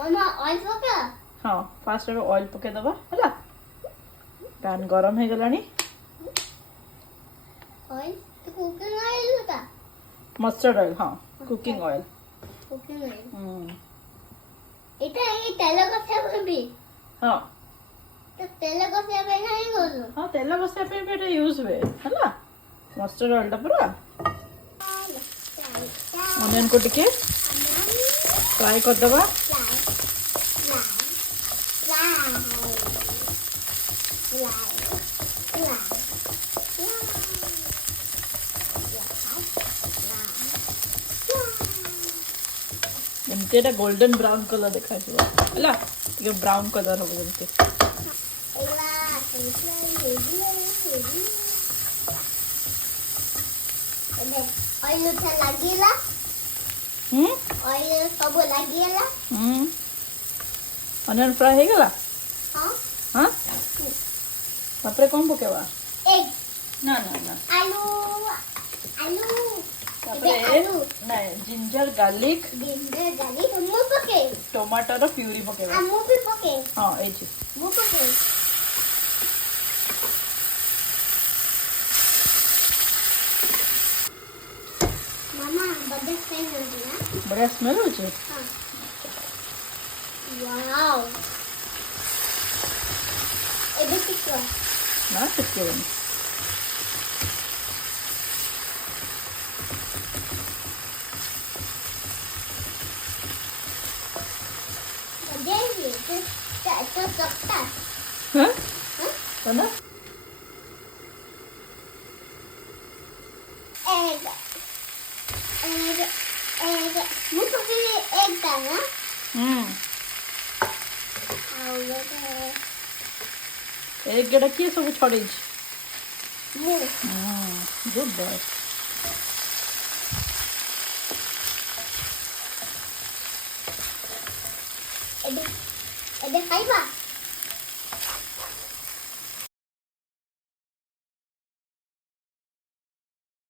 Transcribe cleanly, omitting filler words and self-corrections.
ମାମା ଅଏଲ ପକା। ହଁ ଫାଷ୍ଟ ଏବେ ଅଏଲ ପକେଇଦବା ହେଲା। ପ୍ୟାନ୍ ଗରମ ହେଇଗଲାଣି। ଅଏଲ କୁକିଂ ଅଏଲ ପକା। ମଷ୍ଟର୍ଡ ଅଏଲ, ହଁ କୁକିଂ ଅଏଲ। କୁକିଂ ଅଏଲ ହୁଁ ଏଟା ଏଇ ତେଲ କଷିବା ପାଇଁ ବି। ହଁ ତ ତେଲ କଷିବା ପାଇଁ କାହିଁ କହୁଛୁ? ହଁ ତେଲ ବସିବା ପାଇଁ ବି ଏଟା ୟୁଜ ହୁଏ ହେଲା। ମଷ୍ଟର୍ଡ ଅଏଲଟା ପୁରା ଅନିଅନକୁ ଟିକେ ଫ୍ରାଏ କରିଦବା। ଏମିତି ଏଟା ଗୋଲ୍ଡେନ ବ୍ରାଉନ କଲର ଦେଖାଯିବ ହେଲା। ଟିକେ ବ୍ରାଉନ କଲର ହବ ଯେମିତି। ଅଏଲ ଲାଗିଲା। ଅଏଲ ସବୁ ଲାଗିଗଲା। ଅନିଅନ ଫ୍ରାଏ ହେଇଗଲା। ହଁ ହଁ ତାପରେ କଣ ପକେଇବା? ଏଗ ନା ନା ନା ଆଲୁ ଆଲୁ ତାପରେ ଆଲୁ ନାଇଁ ଜିଞ୍ଜର ଗାର୍ଲିକ ଜିଞ୍ଜର ଗାର୍ଲିକ ମୁଁ ପକେଇ ଟମାଟୋର ପ୍ୟୁରି ପକେଇବା। ମୁଁ ବି ପକେଇ ହଁ ଏଇଠି ମୁଁ ପକେଇ ମାମା ବଡ ସ୍ମେଲ ହଉଛି ନା? ବଢିଆ ସ୍ମେଲ ହଉଛି। ହଁ ୱାଓ ଏବେ ଟିକେ ନା ଟିକେନି। तो चपटा ହଁ କଣ? एग एग एग ମୁଁ ପକେଇ ଏଗ ଟା ନା ଆଉ ଏଗ ଟା କିଏ ସବୁ ଛଡେଇଛି? ମୁଁ ଗୁଡ୍ ବୟ। ଏବେ ଏବେ ଖାଇବା।